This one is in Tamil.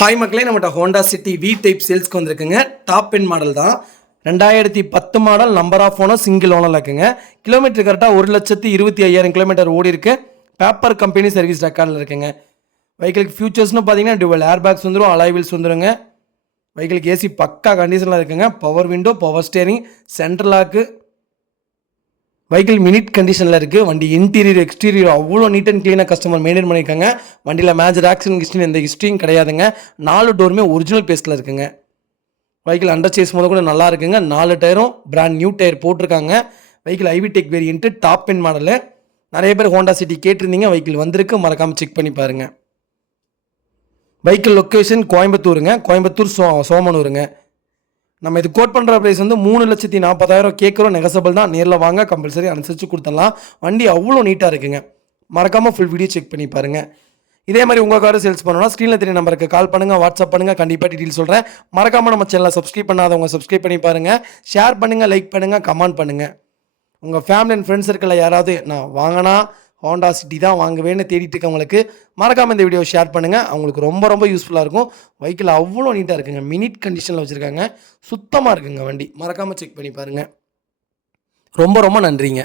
ஹாய் மக்களே, நம்மகிட்ட ஹோண்டா சிட்டி வி டைப் சேல்ஸ்க்கு வந்திருக்குங்க. டாப் எண்ட் மாடல் தான். 2010 model, number of owner, single ஓனரில் இருக்குங்க. கிலோமீட்டர் கரெக்டாக 1,25,000 கிலோமீட்டர் ஓடி இருக்கு. பேப்பர் கம்பெனி சர்வீஸ் ரெக்கார்டில் இருக்குங்க. வெஹிக்கிளுக்கு ஃபியூச்சர்ஸ்னு பார்த்தீங்கன்னா டுவல் ஏர் பேக்ஸ் வந்துடும், அலாய் வீல்ஸ் வந்துடுங்க. வெஹிக்கிளுக்கு ஏசி பக்கா கண்டிஷனில் இருக்குங்க. Power window, power steering, central lock. Vehicle mint கண்டிஷனில் இருக்குது. வண்டி இன்டீரியர் எக்ஸ்டீரியர் அவ்வளோ நீட் அண்ட் க்ளீனாக கஸ்டமர் மெயின்டைன் பண்ணியிருக்காங்க. வண்டியில் மேஜர் ஆக்சிடென்ட் ஹிஸ்ட்ரி எந்த ஹிஸ்ட்ரியும் கிடையாதுங்க. 4 டோருமே ஒரிஜினல் பேஸில் இருக்குங்க. வெஹிக்கிள் அண்டர் சேஸ் முதல் கூட நல்லா இருக்குங்க. 4 டயரும் பிராண்ட் நியூ டயர் போட்டிருக்காங்க. Vehicle iVTEC variant, top end model. நிறைய பேர் ஹோண்டா சிட்டி கேட்டிருந்தீங்க. வெஹிக்கிள் வந்திருக்கு, மறக்காமல் செக் பண்ணி பாருங்கள். வெஹிக்கிள் லொக்கேஷன் கோயம்புத்தூருங்க. கோயம்புத்தூர் சோமனூருங்க. நம்ம இது கோட் பண்ணுற ப்ரைஸ் வந்து 3,40,000 கேட்குறோம். நெகசபிள் தான். நேரில் வாங்க, கம்பல்சரி அனுசரித்து கொடுத்துடலாம். வண்டி அவ்வளோ நீட்டாக இருக்குங்க. மறக்காமல் ஃபுல் வீடியோ செக் பண்ணி பாருங்கள். இதே மாதிரி உங்கள் காரை சேல்ஸ் பண்ணணும்னா ஸ்க்ரீனில் தெரிய நம்பருக்கு கால் பண்ணுங்கள், வாட்ஸ்அப் பண்ணுங்கள். கண்டிப்பாக டீட்டெயில் சொல்கிறேன். மறக்காமல் நம்ம சேனலை சப்ஸ்கிரைப் பண்ணாதவங்க சப்ஸ்கிரைப் பண்ணி பாருங்கள். ஷேர் பண்ணுங்கள், லைக் பண்ணுங்கள், கமெண்ட் பண்ணுங்கள். உங்கள் ஃபேமிலி அண்ட் ஃப்ரெண்ட்ஸ் சர்க்கிளில் யாராவது நான் வாங்கினா ஹோண்டா சிட்டி தான் வாங்குவேன்னு தேடிட்டு இருக்கவங்களுக்கு மறக்காமல் இந்த வீடியோ ஷேர் பண்ணுங்கள். அவங்களுக்கு ரொம்ப ரொம்ப யூஸ்ஃபுல்லாக இருக்கும். வெஹிக்கிள் அவ்வளோ நீட்டாக இருக்குங்க. மினிட் கண்டிஷனில் வச்சுருக்காங்க. சுத்தமாக இருக்குங்க வண்டி. மறக்காமல் செக் பண்ணி பாருங்கள். ரொம்ப ரொம்ப நன்றிங்க.